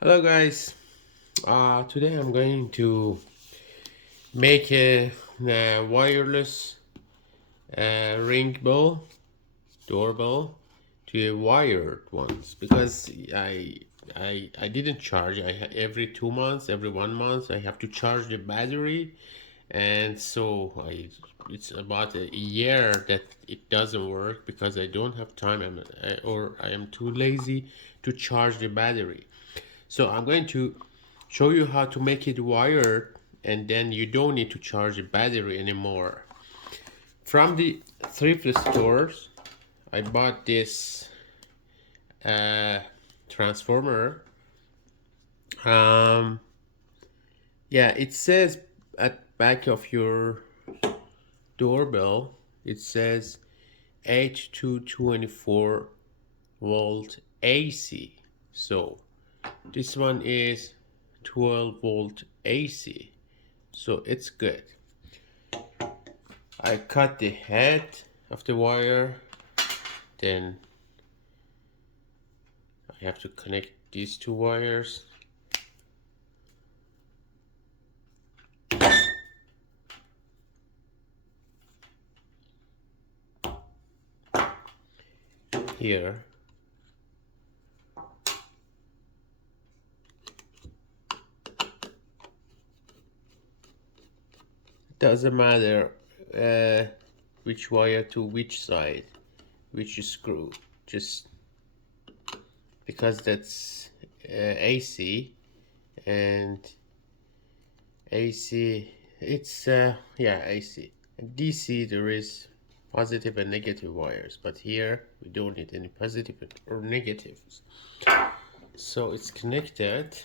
Hello guys. Today I'm going to make a wireless ring bell doorbell to a wired ones because I didn't charge. Every 2 months, every 1 month I have to charge the battery, and so it's about a year that it doesn't work because I don't have time, or I am too lazy to charge the battery. So I'm going to show you how to make it wired, and then you don't need to charge the battery anymore. From the thrift stores, I bought this uh, transformer. Um, yeah, it says at back of your doorbell, it says 8 to 24 volt AC. So this one is 12-volt AC. So it's good. I cut the head of the wire, then I have to connect these two wires. Here. Doesn't matter which wire to which side, which screw, just because that's AC, and AC, it's yeah, AC. And DC, there is positive and negative wires, but here we don't need any positive or negatives. So it's connected.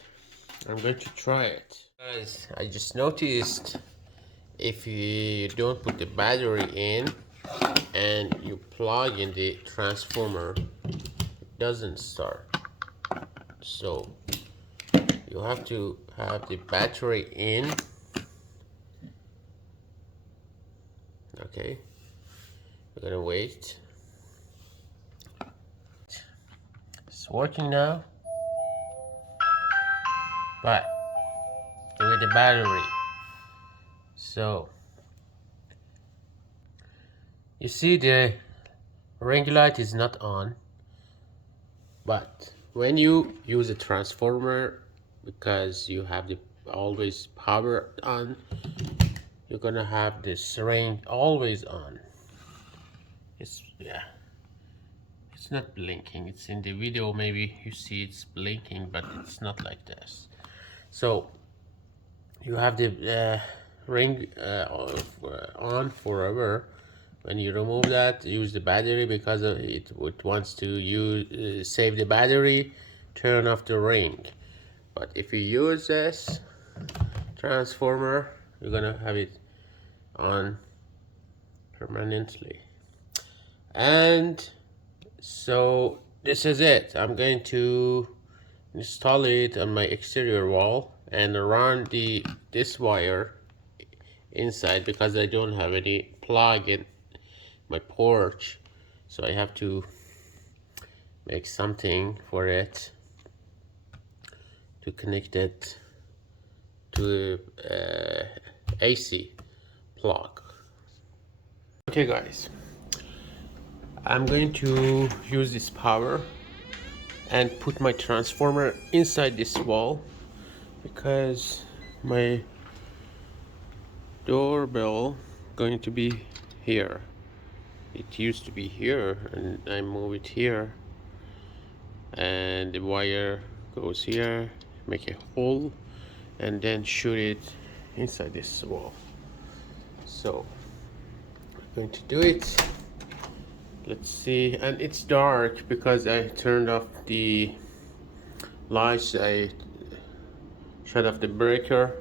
I'm going to try it. Guys, I just noticed if you don't put the battery in and you plug in the transformer, it doesn't start. So you have to have the battery in. Okay, we're gonna wait. It's working now, but with the battery. So you see the ring light is not on, but when you use a transformer, because you have the always power on, you're gonna have this ring always on. It's, yeah, it's not blinking. It's in the video, maybe you see it's blinking, but it's not like this. So you have the ring on forever. When you remove that, use the battery, because it wants to save the battery, turn off the ring. But if you use this transformer, you're gonna have it on permanently. And so this is it. I'm going to install it on my exterior wall and run this wire inside, because I don't have any plug in my porch, so I have to make something for it to connect it to AC plug. Okay guys, I'm going to use this power and put my transformer inside this wall, because my doorbell going to be here. It used to be here, and I move it here, and the wire goes here, make a hole, and then shoot it inside this wall. So I'm going to do it. Let's see. And it's dark because I turned off the lights. I shut off the breaker,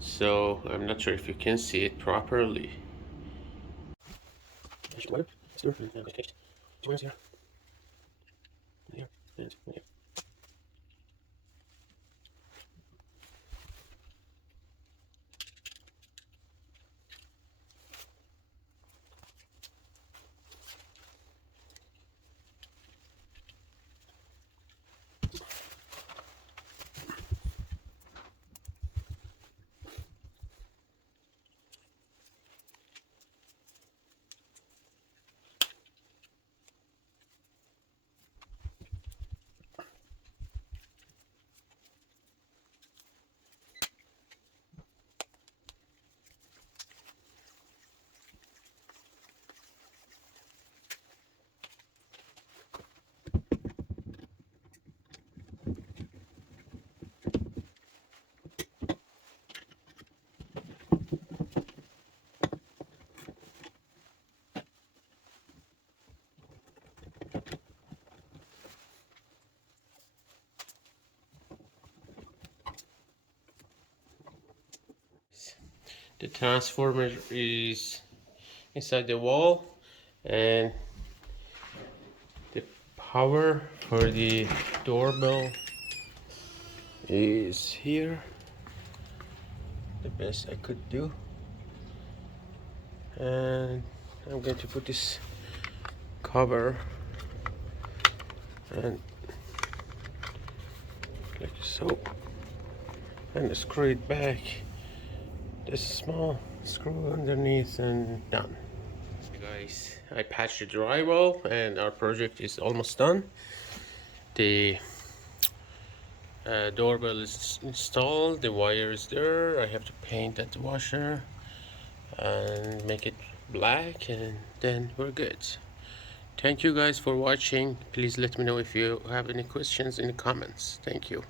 so I'm not sure if you can see it properly. The transformer is inside the wall, and the power for the doorbell is here. The best I could do. And I'm going to put this cover and like so, and screw it back. This small screw underneath and done. Guys, I patched the drywall and our project is almost done. The doorbell is installed, the wire is there. I have to paint that washer and make it black, and then we're good. Thank you guys for watching. Please let me know if you have any questions in the comments. Thank you.